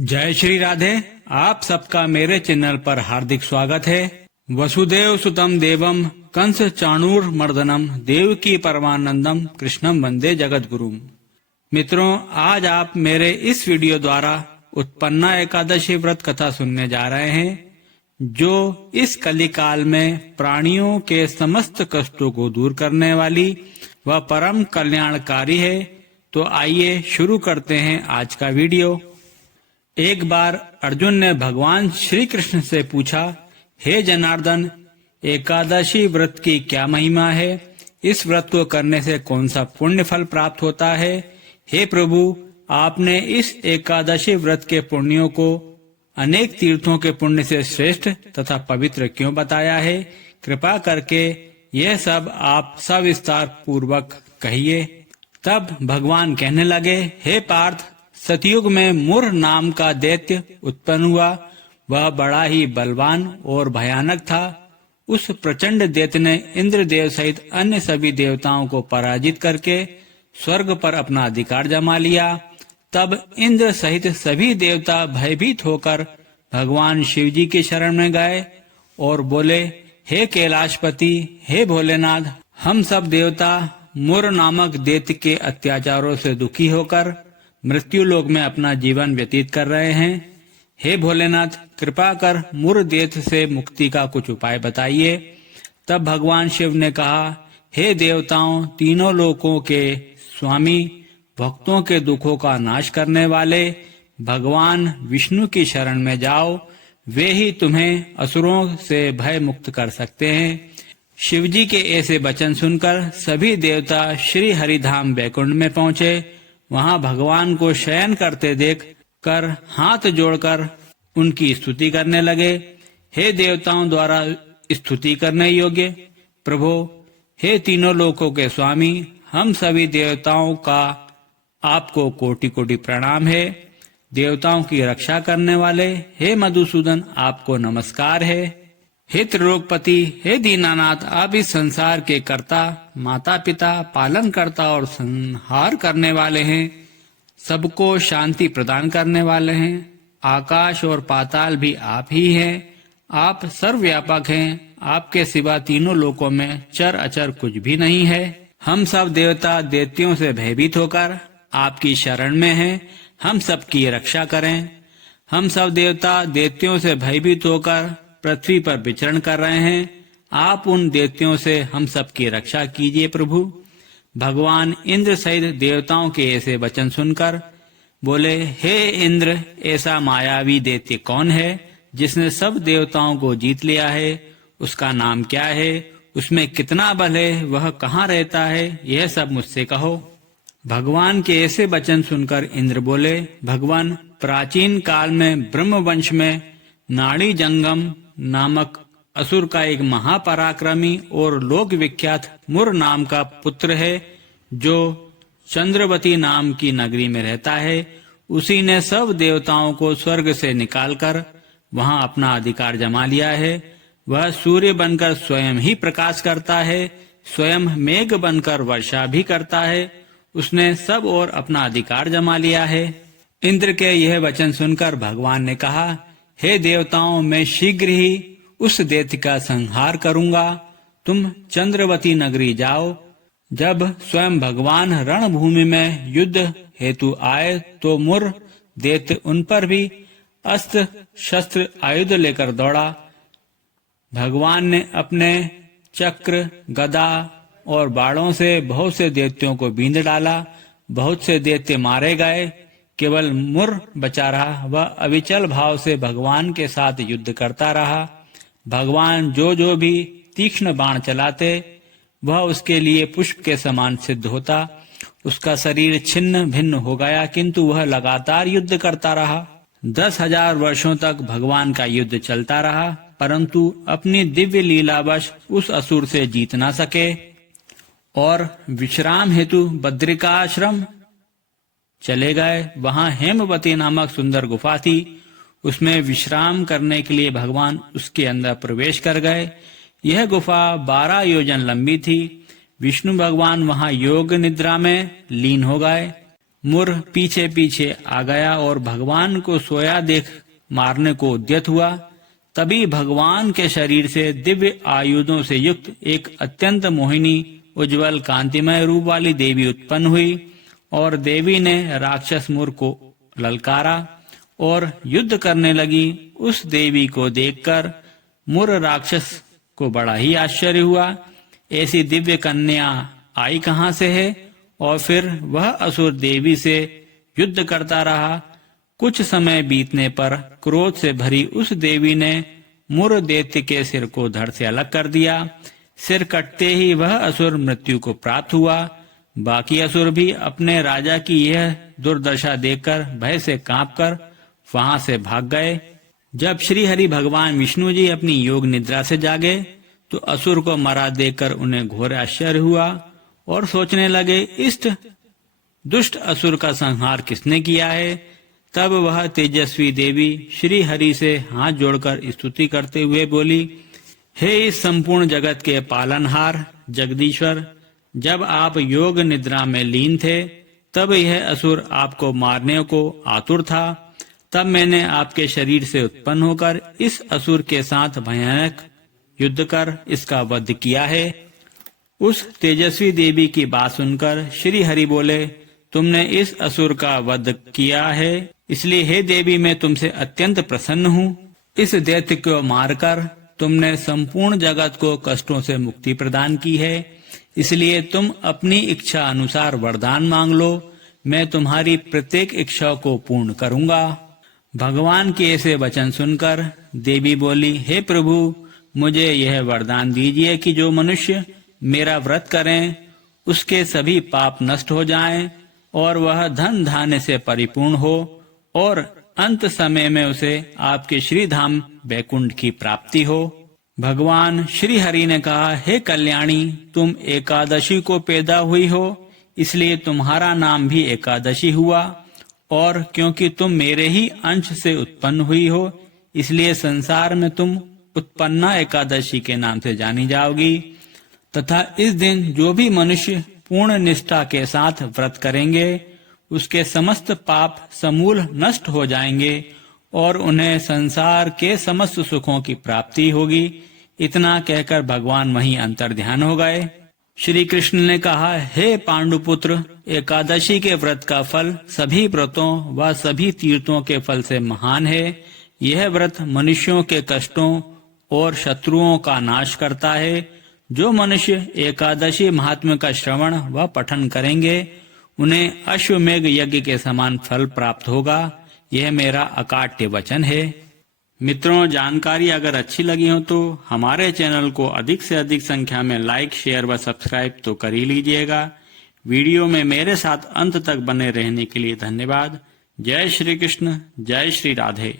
जय श्री राधे। आप सबका मेरे चैनल पर हार्दिक स्वागत है। वसुदेव सुतम देवम कंस चाणूर मर्दनम देवकी परमानंदम कृष्णम वंदे जगत गुरुम। मित्रों, आज आप मेरे इस वीडियो द्वारा उत्पन्ना एकादशी व्रत कथा सुनने जा रहे हैं, जो इस कलिकाल में प्राणियों के समस्त कष्टों को दूर करने वाली व परम कल्याणकारी है। तो आइए शुरू करते हैं आज का वीडियो। एक बार अर्जुन ने भगवान श्री कृष्ण से पूछा, हे जनार्दन, एकादशी व्रत की क्या महिमा है? इस व्रत को करने से कौन सा पुण्य फल प्राप्त होता है? हे प्रभु, आपने इस एकादशी व्रत के पुण्यों को अनेक तीर्थों के पुण्य से श्रेष्ठ तथा पवित्र क्यों बताया है? कृपा करके यह सब आप सविस्तार पूर्वक कहिए। तब भगवान कहने लगे, हे पार्थ, सतयुग में मुर नाम का दैत्य उत्पन्न हुआ। वह बड़ा ही बलवान और भयानक था। उस प्रचंड दैत्य ने इंद्रदेव सहित अन्य सभी देवताओं को पराजित करके स्वर्ग पर अपना अधिकार जमा लिया। तब इंद्र सहित सभी देवता भयभीत होकर भगवान शिव जी की शरण में गए और बोले, हे कैलाशपति, हे भोलेनाथ, हम सब देवता मुर नामक दैत्य के अत्याचारों से दुखी होकर मृत्यु लोक में अपना जीवन व्यतीत कर रहे हैं। हे भोलेनाथ, कृपा कर मुर दैत्य से मुक्ति का कुछ उपाय बताइए। तब भगवान शिव ने कहा, हे देवताओं, तीनों लोकों के स्वामी, भक्तों के दुखों का नाश करने वाले भगवान विष्णु की शरण में जाओ। वे ही तुम्हें असुरों से भय मुक्त कर सकते हैं। शिवजी के ऐसे वचन सुनकर सभी देवता श्री हरिधाम वैकुंठ में पहुंचे। वहां भगवान को शयन करते देख कर हाथ जोड़कर उनकी स्तुति करने लगे। हे देवताओं द्वारा स्तुति करने योग्य प्रभो, हे तीनों लोकों के स्वामी, हम सभी देवताओं का आपको कोटि कोटि प्रणाम है। देवताओं की रक्षा करने वाले हे मधुसूदन, आपको नमस्कार है। हे त्रिलोकपति, हे दीनानाथ, आप इस संसार के कर्ता, माता पिता, पालन करता और संहार करने वाले हैं। सबको शांति प्रदान करने वाले हैं। आकाश और पाताल भी आप ही हैं। आप सर्वव्यापक हैं। आपके सिवा तीनों लोकों में चर अचर कुछ भी नहीं है। हम सब देवता दैत्यों से भयभीत होकर आपकी शरण में हैं। हम सबकी रक्षा करें। हम सब देवता दैत्यों से भयभीत होकर पृथ्वी पर विचरण कर रहे हैं। आप उन दैत्यों से हम सबकी रक्षा कीजिए प्रभु। भगवान इंद्र सहित देवताओं के ऐसे वचन सुनकर बोले, हे इंद्र, ऐसा मायावी दैत्य कौन है जिसने सब देवताओं को जीत लिया है? उसका नाम क्या है? उसमें कितना बल है? वह कहाँ रहता है? यह सब मुझसे कहो। भगवान के ऐसे वचन सुनकर इंद्र बोले, भगवान, प्राचीन काल में ब्रह्मवंश में नाड़ी जंगम नामक असुर का एक महापराक्रमी और लोक विख्यात मुर नाम का पुत्र है, जो चंद्रवती नाम की नगरी में रहता है। उसी ने सब देवताओं को स्वर्ग से निकालकर वहां अपना अधिकार जमा लिया है। वह सूर्य बनकर स्वयं ही प्रकाश करता है, स्वयं मेघ बनकर वर्षा भी करता है। उसने सब और अपना अधिकार जमा लिया है। इंद्र के यह वचन सुनकर भगवान ने कहा, हे देवताओं, मैं शीघ्र ही उस दैत्य का संहार करूंगा। तुम चंद्रवती नगरी जाओ। जब स्वयं भगवान रणभूमि में युद्ध हेतु आए तो मुर दैत्य उन पर भी अस्त्र शस्त्र आयुध लेकर दौड़ा। भगवान ने अपने चक्र, गदा और बाणों से बहुत से दैत्यों को बींध डाला। बहुत से दैत्य मारे गए। केवल मुर बचा रहा। वह अविचल भाव से भगवान के साथ युद्ध करता रहा। भगवान जो भी तीक्ष्ण बाण चलाते, वह उसके लिए पुष्प के समान सिद्ध होता। उसका शरीर छिन्न भिन्न हो गया, किंतु वह लगातार युद्ध करता रहा। 10,000 वर्षों तक भगवान का युद्ध चलता रहा, परंतु अपनी दिव्य लीलावश उस असुर से जीत न सके और विश्राम हेतु बद्रिकाश्रम चले गए। वहां हेमवती नामक सुंदर गुफा थी। उसमें विश्राम करने के लिए भगवान उसके अंदर प्रवेश कर गए। यह गुफा 12 योजन लंबी थी। विष्णु भगवान वहां योग निद्रा में लीन हो गए। मुर पीछे पीछे आ गया और भगवान को सोया देख मारने को उद्यत हुआ। तभी भगवान के शरीर से दिव्य आयुधों से युक्त एक अत्यंत मोहिनी उज्जवल कांतिमय रूप वाली देवी उत्पन्न हुई और देवी ने राक्षस मुर को ललकारा और युद्ध करने लगी। उस देवी को देखकर मुर राक्षस को बड़ा ही आश्चर्य हुआ। ऐसी दिव्य कन्या आई कहां से है? और फिर वह असुर देवी से युद्ध करता रहा। कुछ समय बीतने पर क्रोध से भरी उस देवी ने मुर दैत्य के सिर को धड़ से अलग कर दिया। सिर कटते ही वह असुर मृत्यु को प्राप्त हुआ। बाकी असुर भी अपने राजा की यह दुर्दशा देखकर भय से कांपकर वहां से भाग गए। जब श्री हरि भगवान विष्णु जी अपनी योग निद्रा से जागे तो असुर को मरा देखकर उन्हें घोर आश्चर्य हुआ और सोचने लगे, इस दुष्ट असुर का संहार किसने किया है? तब वह तेजस्वी देवी श्री हरि से हाथ जोड़कर स्तुति करते हुए बोली, हे इस संपूर्ण जगत के पालनहार जगदीश्वर, जब आप योग निद्रा में लीन थे तब यह असुर आपको मारने को आतुर था। तब मैंने आपके शरीर से उत्पन्न होकर इस असुर के साथ भयानक युद्ध कर इसका वध किया है। उस तेजस्वी देवी की बात सुनकर श्री हरि बोले, तुमने इस असुर का वध किया है, इसलिए हे देवी मैं तुमसे अत्यंत प्रसन्न हूँ। इस दैत्य को मारकर तुमने संपूर्ण जगत को कष्टों से मुक्ति प्रदान की है, इसलिए तुम अपनी इच्छा अनुसार वरदान मांग लो, मैं तुम्हारी प्रत्येक इच्छा को पूर्ण करूंगा। भगवान के ऐसे वचन सुनकर देवी बोली, हे प्रभु, मुझे यह वरदान दीजिए कि जो मनुष्य मेरा व्रत करें उसके सभी पाप नष्ट हो जाएं और वह धन धान्य से परिपूर्ण हो और अंत समय में उसे आपके श्री धाम बैकुंठ की प्राप्ति हो। भगवान श्री हरि ने कहा, हे कल्याणी, तुम एकादशी को पैदा हुई हो, इसलिए तुम्हारा नाम भी एकादशी हुआ, और क्योंकि तुम मेरे ही अंश से उत्पन्न हुई हो इसलिए संसार में तुम उत्पन्ना एकादशी के नाम से जानी जाओगी। तथा इस दिन जो भी मनुष्य पूर्ण निष्ठा के साथ व्रत करेंगे उसके समस्त पाप समूल नष्ट हो जाएंगे और उन्हें संसार के समस्त सुखों की प्राप्ति होगी। इतना कहकर भगवान वहीं अंतर्ध्यान हो गए। श्री कृष्ण ने कहा, हे पांडुपुत्र, एकादशी के व्रत का फल सभी व्रतों व सभी तीर्थों के फल से महान है। यह व्रत मनुष्यों के कष्टों और शत्रुओं का नाश करता है। जो मनुष्य एकादशी महात्म्य का श्रवण व पठन करेंगे उन्हें अश्वमेघ यज्ञ के समान फल प्राप्त होगा। यह मेरा अकाट्य वचन है। मित्रों, जानकारी अगर अच्छी लगी हो तो हमारे चैनल को अधिक से अधिक संख्या में लाइक, शेयर व सब्सक्राइब तो कर ही लीजिएगा। वीडियो में मेरे साथ अंत तक बने रहने के लिए धन्यवाद। जय श्री कृष्ण, जय श्री राधे।